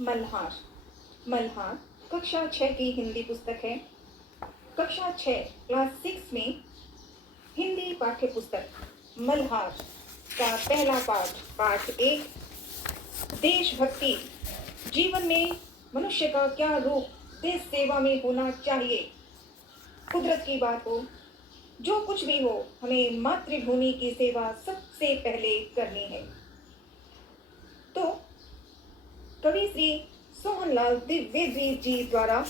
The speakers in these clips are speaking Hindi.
मल्हार। मल्हार कक्षा 6 की हिंदी पुस्तक है। कक्षा 6 क्लास 6 में हिंदी पाठ्य पुस्तक मल्हार का पहला पाठ पाठ 1 देशभक्ति। जीवन में मनुष्य का क्या रूप देश सेवा में होना चाहिए। कुदरत की बात हो, जो कुछ भी हो, हमें मातृभूमि की सेवा सबसे पहले करनी है। तो कवि श्री सोहनलाल द्विवेदी जी द्वारा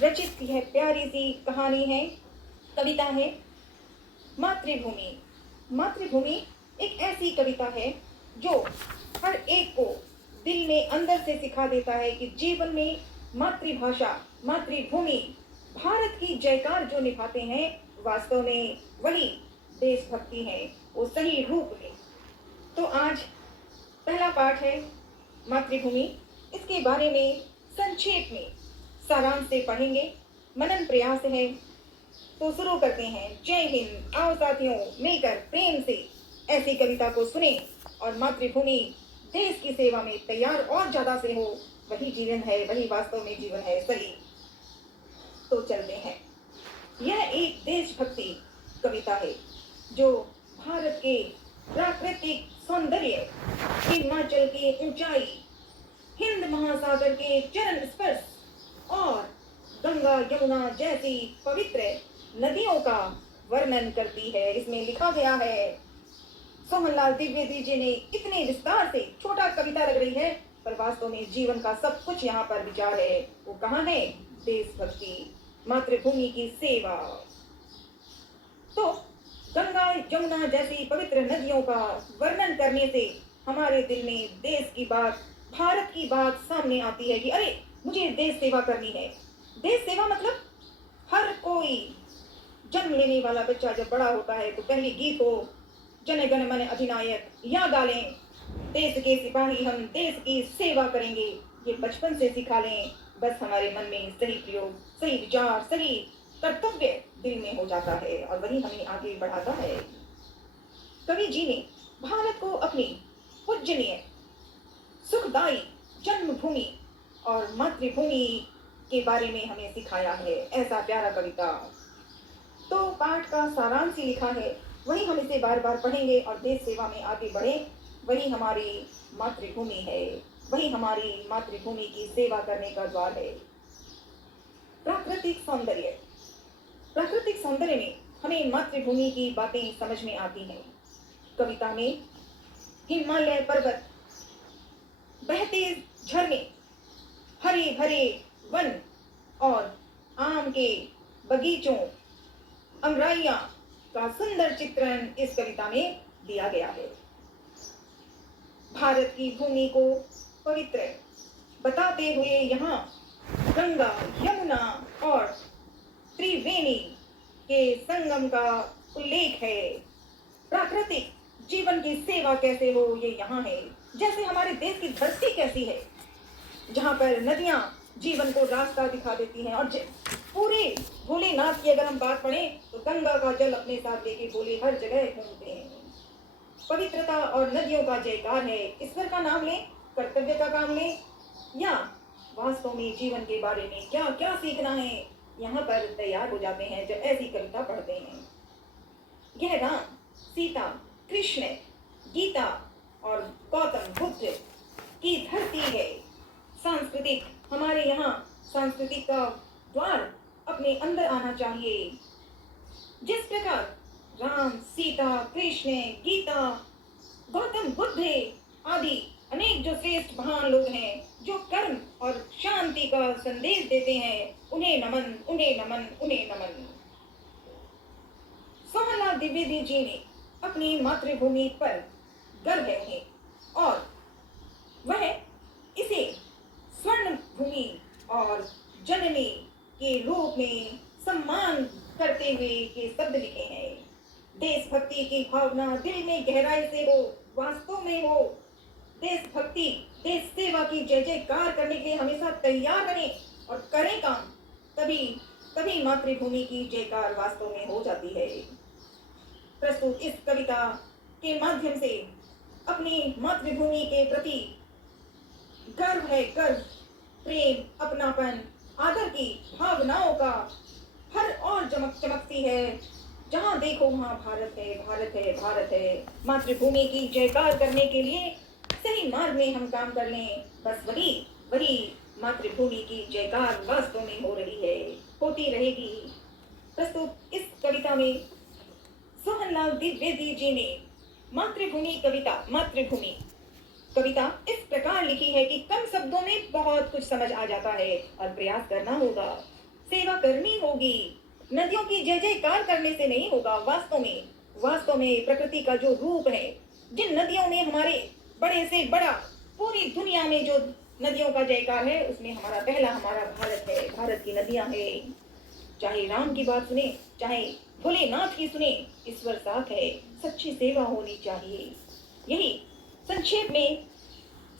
रचित यह प्यारी सी कहानी है, कविता है मातृभूमि। मातृभूमि एक ऐसी कविता है जो हर एक को दिल में अंदर से सिखा देता है कि जीवन में मातृभाषा, मातृभूमि, भारत की जयकार जो निभाते हैं, वास्तव में वही देशभक्ति है, वो सही रूप में। तो आज पहला पाठ है मातृभूमि। इसके बारे में संक्षेप में सारांश से पढ़ेंगे, मनन प्रयास है। तो शुरू करते हैं। जय हिंद। आओ साथियों, मिलकर प्रेम से ऐसी कविता को सुने और मातृभूमि देश की सेवा में तैयार और ज्यादा से हो, वही जीवन है, वही वास्तव में जीवन है सही। तो चलते हैं। यह एक देशभक्ति कविता है जो भारत के प्राकृतिक सौंदर्य, हिमाचल की ऊंचाई, हिंद महासागर के चरण स्पर्श और गंगा यमुना जैसी पवित्र नदियों का वर्णन करती है। इसमें लिखा गया है, सोहनलाल द्विवेदी जी ने इतने विस्तार से, छोटा कविता लग रही है पर वास्तव में जीवन का सब कुछ यहाँ पर विचार है। वो कहाँ है? देशभक्ति, मातृभूमि की सेवा। तो गंगा यमुना जैसी पवित्र नदियों का वर्णन करने से हमारे दिल में देश की बात, भारत की बात सामने आती है कि अरे मुझे देश सेवा करनी है। देश सेवा मतलब हर कोई, जन्म लेने वाला बच्चा जब बड़ा होता है तो पहले गीत हो जन गण मन अधिनायक, या गालें देश के सिपाही हम देश की सेवा करेंगे। ये बचपन से सिखा लें, बस हमारे मन में सही प्रयोग, सही विचार, सही कर्तव्य दिल में हो जाता है और वही हमें आगे बढ़ाता है। कवि जी ने भारत को अपनी पूजनीय, सुखदायी जन्मभूमि और मातृभूमि के बारे में हमें सिखाया है। ऐसा प्यारा कविता। तो पाठ का सारांश ही लिखा है, वही हम इसे बार बार पढ़ेंगे और देश सेवा में आगे बढ़े। वही हमारी मातृभूमि है, वही हमारी मातृभूमि की सेवा करने का द्वार है। प्राकृतिक सौंदर्य। प्राकृतिक सौंदर्य में हमें मातृभूमि की बातें समझ में आती हैं। कविता में हिमालय पर्वत, बहते झरने, हरे भरे वन और आम के बगीचों, अमराइयां का सुंदर चित्रण इस कविता में दिया गया है। भारत की भूमि को पवित्र बताते हुए यहाँ गंगा, यमुना और त्रिवेणी के संगम का उल्लेख है। प्राकृतिक जीवन की सेवा कैसे हो, ये यहाँ है। जैसे हमारे देश की धरती कैसी है, जहाँ पर नदियां जीवन को रास्ता दिखा देती हैं। और पूरे भोलेनाथ की अगर हम बात पढ़ें तो गंगा का जल अपने साथ लेके भोले हर जगह घूमते हैं। पवित्रता और नदियों का जयकार है। ईश्वर का नाम लें, कर्तव्य का काम लें, या वास्तव में जीवन के बारे में क्या क्या सीखना है, यहाँ पर तैयार हो जाते हैं जब ऐसी कविता पढ़ते हैं। यह राम, सीता, कृष्ण, गीता और गौतम बुद्ध की धरती है। सांस्कृतिक, हमारे यहाँ सांस्कृतिक का द्वार अपने अंदर आना चाहिए। जिस प्रकार राम, सीता, कृष्ण, गीता, गौतम बुद्ध आदि अनेक जो श्रेष्ठ महान लोग हैं, जो कर्म और शांति का संदेश देते हैं, उन्हें नमन, उन्हें नमन, उन्हें नमन। सोहनलाल द्विवेदी जी ने अपनी मातृभूमि पर गर्व है उन्हें, और वह इसे स्वर्ण भूमि और जननी के रूप में सम्मान करते हुए के शब्द लिखे हैं। देशभक्ति की भावना दिल में गहराई से हो, वास्तव में हो। देशभक्ति, देश सेवा की जय जयकार करने के लिए हमेशा तैयार रहें और करें काम, तभी तभी मातृभूमि की जयकार वास्तव में हो जाती है। प्रस्तुत इस कविता के माध्यम से अपनी मातृभूमि के प्रति गर्व है गर्व, प्रेम, अपनापन, आदर की भावनाओं का हर और चमकती है। जहाँ देखो वहाँ भारत है, भारत है, भारत है। मातृभूमि की जयकार करने के लिए सही मार्ग में हम काम कर लें, बस वही वही मातृभूमि की जयकार वास्तव में हो रही है, होती रहेगी। प्रस्तुत इस कविता में सोहनलाल द्विवेदी जी ने मातृभूमि कविता इस प्रकार लिखी है कि कम शब्दों में बहुत कुछ समझ आ जाता है और प्रयास करना होगा, सेवा करनी होगी। नदियों की जय जयकार करने से नहीं होगा। वास्तव में प्रकृति का जो रूप है, जिन नदियों में हमारे बड़े से बड़ा पूरी दुनिया में जो नदियों का जयकार है, उसमें हमारा भारत है, भारत की नदियां हैं। चाहे राम की बात सुने, चाहे भोलेनाथ की सुने, ईश्वर साथ है, सच्ची सेवा होनी चाहिए। यही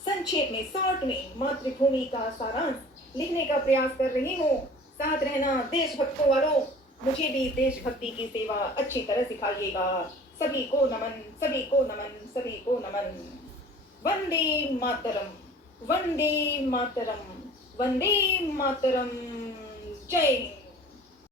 संक्षेप में शॉर्ट में मातृभूमि का सारांश लिखने का प्रयास कर रही हूँ। साथ रहना देशभक्तों वालों, मुझे भी देशभक्ति की सेवा अच्छी तरह सिखाइएगा। सभी को नमन, सभी को नमन, सभी को नमन। वंदे मातरम, वंदे मातरम, वंदे मातरम। जय हिंद।